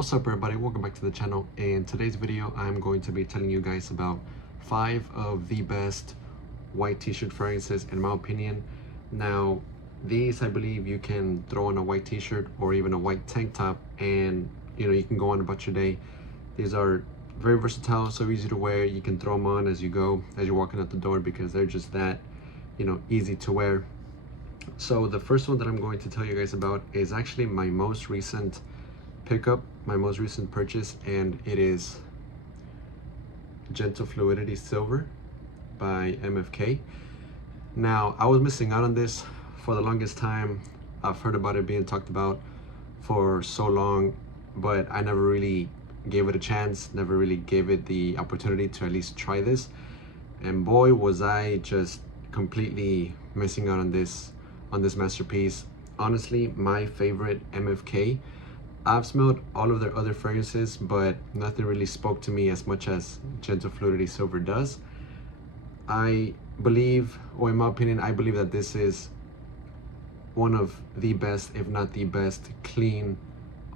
What's up everybody, welcome back to the channel. In today's video I'm going to be telling you guys about 5 of the best white t-shirt fragrances in my opinion. Now these I believe you can throw on a white t-shirt or even a white tank top and you can go on about your day. These are very versatile, so easy to wear. You can throw them on as you go, as you're walking out the door, because they're just that easy to wear. So the first one that I'm going to tell you guys about is actually my most recent pickup, my most recent purchase, and it is Gentle Fluidity Silver by MFK. Now I was missing out on this for the longest time. I've heard about it being talked about for so long, but I never really gave it a chance, never really gave it the opportunity to at least try this. And boy, was I just completely missing out on this masterpiece. Honestly, my favorite MFK. I've smelled all of their other fragrances, but nothing really spoke to me as much as Gentle Fluidity Silver does. I believe, or in my opinion, I believe that this is one of the best, if not the best, clean,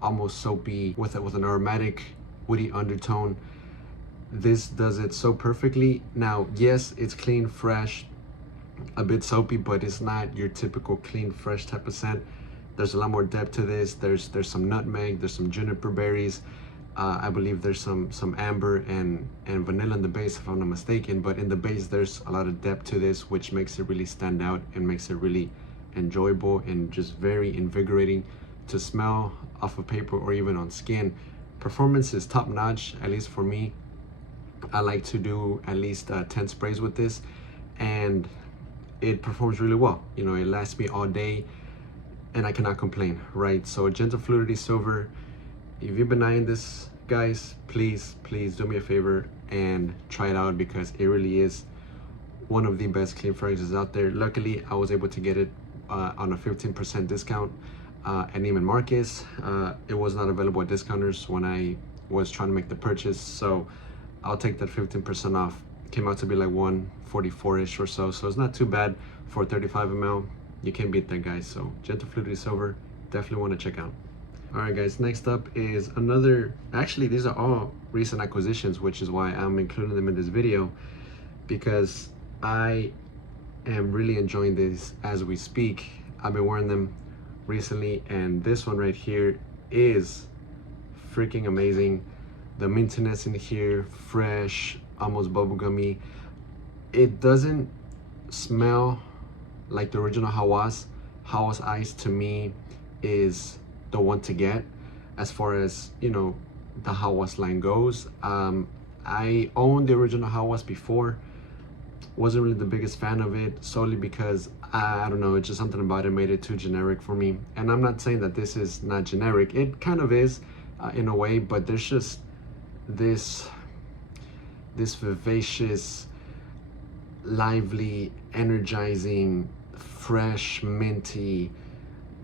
almost soapy, with an aromatic, woody undertone. This does it so perfectly. Now, yes, it's clean, fresh, a bit soapy, but it's not your typical clean, fresh type of scent. There's a lot more depth to this. There's some nutmeg, there's some juniper berries. I believe there's some amber and vanilla in the base, if I'm not mistaken. But in the base, there's a lot of depth to this, which makes it really stand out and makes it really enjoyable and just very invigorating to smell off of paper or even on skin. Performance is top notch, at least for me. I like to do at least 10 sprays with this, and it performs really well. It lasts me all day, and I cannot complain, right? So Gentle Fluidity Silver, if you've been eyeing this, guys, please do me a favor and try it out, because it really is one of the best clean fragrances out there. Luckily, I was able to get it on a 15% discount at Neiman Marcus. It was not available at discounters when I was trying to make the purchase, so I'll take that 15% off. Came out to be like 144-ish or so, so it's not too bad for 35 ml. You can't beat that, guys. So Gentle Fluidity Silver, definitely want to check out. All right, guys, next up is another, actually these are all recent acquisitions, which is why I'm including them in this video, because I am really enjoying these as we speak. I've been wearing them recently, and this one right here is freaking amazing. The mintiness in here, fresh, almost bubblegummy. It doesn't smell like the original Hawas Ice. To me is the one to get as far as the Hawas line goes. I owned the original Hawas before, wasn't really the biggest fan of it, solely because I don't know, it's just something about it made it too generic for me. And I'm not saying that this is not generic, it kind of is in a way, but there's just this vivacious, lively, energizing, fresh, minty,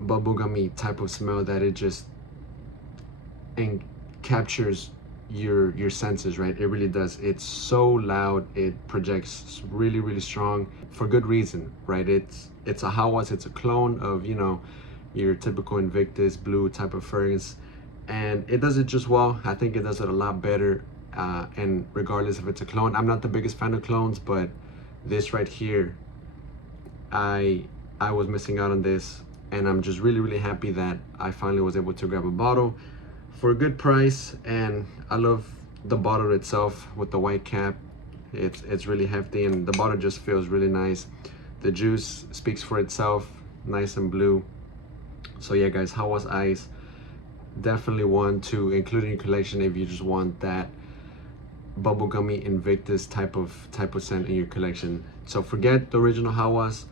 bubblegummy type of smell that it just captures your senses, right? It really does. It's so loud, it projects really strong, for good reason, right? It's a Hawas, it's a clone of your typical Invictus blue type of fragrance, and it does it just well. I think it does it a lot better. And regardless if it's a clone, I'm not the biggest fan of clones, but this right here, I was missing out on this, and I'm just really happy that I finally was able to grab a bottle for a good price. And I love the bottle itself with the white cap. It's really hefty, and the bottle just feels really nice. The juice speaks for itself, nice and blue. So yeah, guys, Hawas Ice, definitely one to include in your collection if you just want that bubblegummy Invictus type of scent in your collection. So forget the original Hawas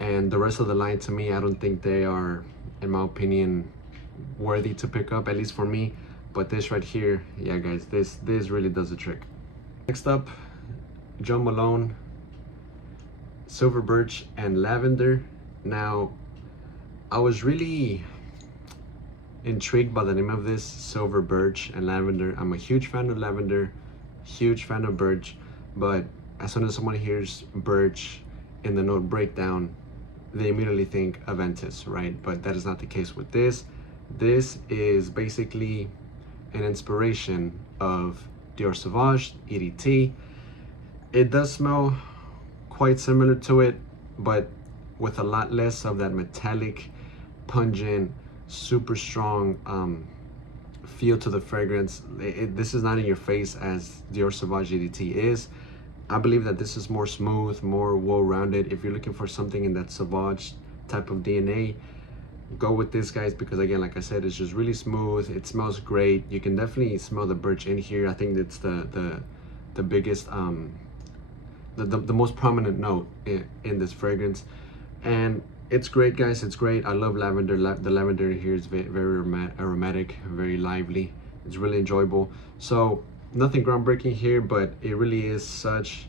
and the rest of the line. To me, I don't think they are, in my opinion, worthy to pick up, at least for me. But this right here, yeah, guys, this really does the trick. Next up, Malone, Silver, Birch, and Lavender. Now, I was really intrigued by the name of this, Silver, Birch, and Lavender. I'm a huge fan of Lavender, huge fan of Birch, but as soon as someone hears Birch in the note breakdown, they immediately think Aventus, right? But that is not the case with this. This is basically an inspiration of Dior Sauvage EDT. It does smell quite similar to it, but with a lot less of that metallic, pungent, super strong feel to the fragrance. This is not in your face as Dior Sauvage EDT is. I believe that this is more smooth, more well-rounded. If you're looking for something in that Sauvage type of DNA, go with this, guys, because again, like I said, it's just really smooth. It smells great. You can definitely smell the birch in here. I think it's the biggest the most prominent note in this fragrance, and it's great, guys. It's great. I love lavender. The lavender here is very aromatic, very lively. It's really enjoyable. So nothing groundbreaking here, but it really is such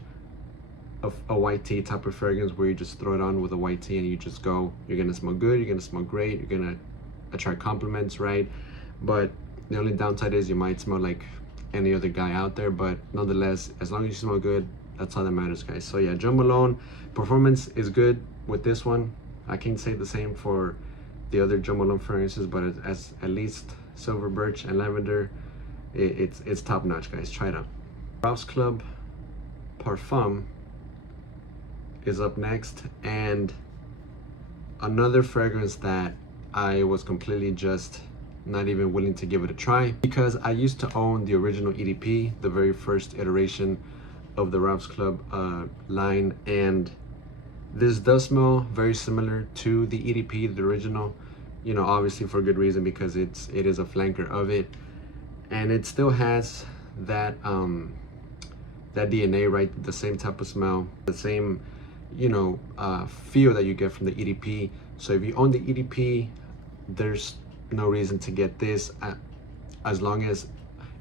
a white tea type of fragrance where you just throw it on with a white tea and you just go. You're gonna smell good, you're gonna smell great, you're gonna attract compliments, right? But the only downside is you might smell like any other guy out there, but nonetheless, as long as you smell good, that's all that matters, guys. So yeah, Jo Malone performance is good with this one. I can't say the same for the other Jo Malone fragrances, but as at least Silver, Birch, and Lavender, it's top notch, guys. Try it out. Rouse Club Parfum is up next, and another fragrance that I was completely just not even willing to give it a try, because I used to own the original EDP, the very first iteration of the Rouse Club line, and this does smell very similar to the EDP, the original, you know, obviously for good reason, because it is a flanker of it, and it still has that that DNA, right? The same type of smell, the same, you know, feel that you get from the EDP. So if you own the EDP, there's no reason to get this, as long as,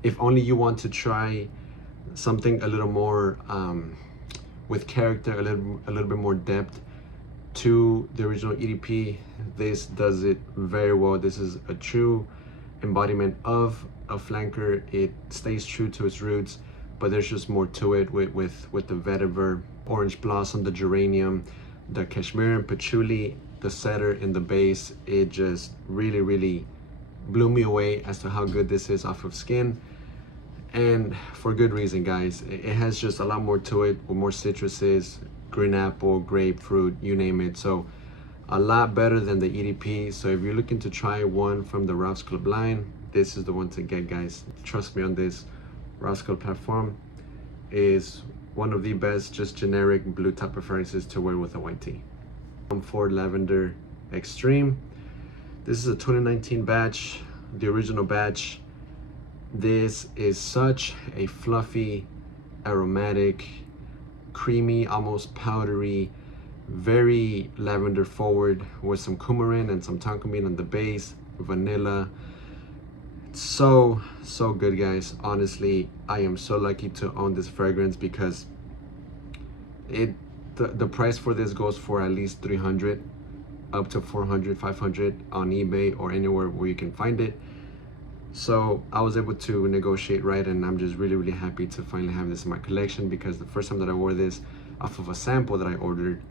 if only you want to try something a little more with character, a little bit more depth to the original EDP. This does it very well. This is a true embodiment of a flanker. It stays true to its roots, but there's just more to it with the vetiver, orange blossom, the geranium, the cashmere and patchouli, the cedar in the base. It just really blew me away as to how good this is off of skin, and for good reason, guys. It has just a lot more to it, with more citruses, green apple, grapefruit, you name it. So a lot better than the EDP. So if you're looking to try one from the Rouse Club line, this is the one to get, guys. Trust me on this. Rouse Club platform is one of the best just generic blue type of fragrances to wear with a white tea. For Lavender Extreme, this is a 2019 batch, the original batch. This is such a fluffy, aromatic, creamy, almost powdery, very lavender forward, with some coumarin and some tonka on the base, vanilla. So good, guys. Honestly, I am so lucky to own this fragrance, because the price for this goes for at least 300 up to 400, 500 on eBay or anywhere where you can find it. So I was able to negotiate, right? And I'm just really happy to finally have this in my collection, because the first time that I wore this off of a sample that I ordered,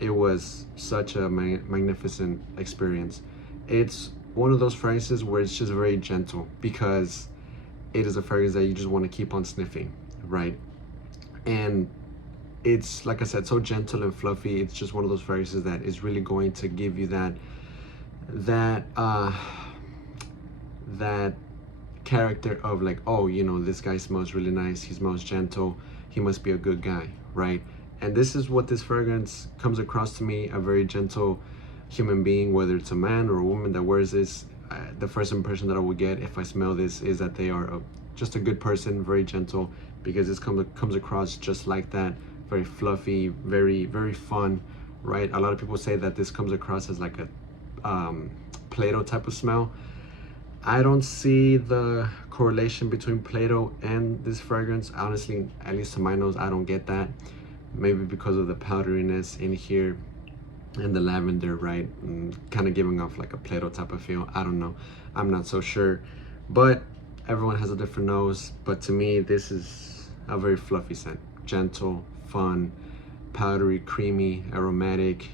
it was such a magnificent experience. It's one of those fragrances where it's just very gentle, because it is a fragrance that you just want to keep on sniffing, right? And it's, like I said, so gentle and fluffy. It's just one of those fragrances that is really going to give you that character of like, oh, you know, this guy smells really nice, he smells gentle, he must be a good guy, right? And this is what this fragrance comes across to me, a very gentle human being, whether it's a man or a woman that wears this. The first impression that I would get if I smell this is that they are just a good person, very gentle, because this comes across just like that, very fluffy, very fun, right? A lot of people say that this comes across as like a Play-Doh type of smell. I don't see the correlation between Play-Doh and this fragrance, honestly. At least to my nose, I don't get that. Maybe because of the powderiness in here and the lavender, right? Kind of giving off like a Play-Doh type of feel. I don't know, I'm not so sure, but everyone has a different nose. But to me, this is a very fluffy scent, gentle, fun, powdery, creamy, aromatic.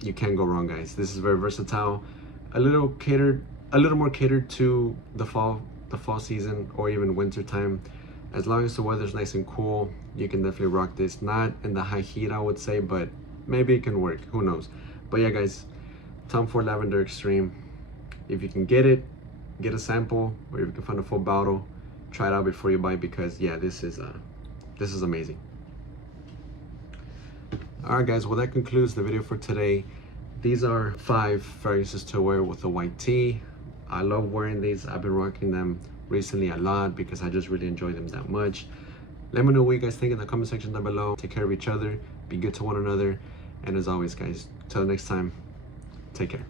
You can't go wrong, guys. This is very versatile, a little more catered to the fall the fall season or even winter time. As long as the weather's nice and cool, you can definitely rock this. Not in the high heat, I would say, but maybe it can work, who knows. But yeah guys, Tom Ford Lavender Extreme. If you can get it, get a sample, or if you can find a full bottle, try it out before you buy, because yeah, this is amazing. All right guys, well that concludes the video for today. These are 5 fragrances to wear with a white tee. I love wearing these. I've been rocking them recently a lot because I just really enjoy them that much. Let me know what you guys think in the comment section down below. Take care of each other, be good to one another, and as always guys, till next time, take care.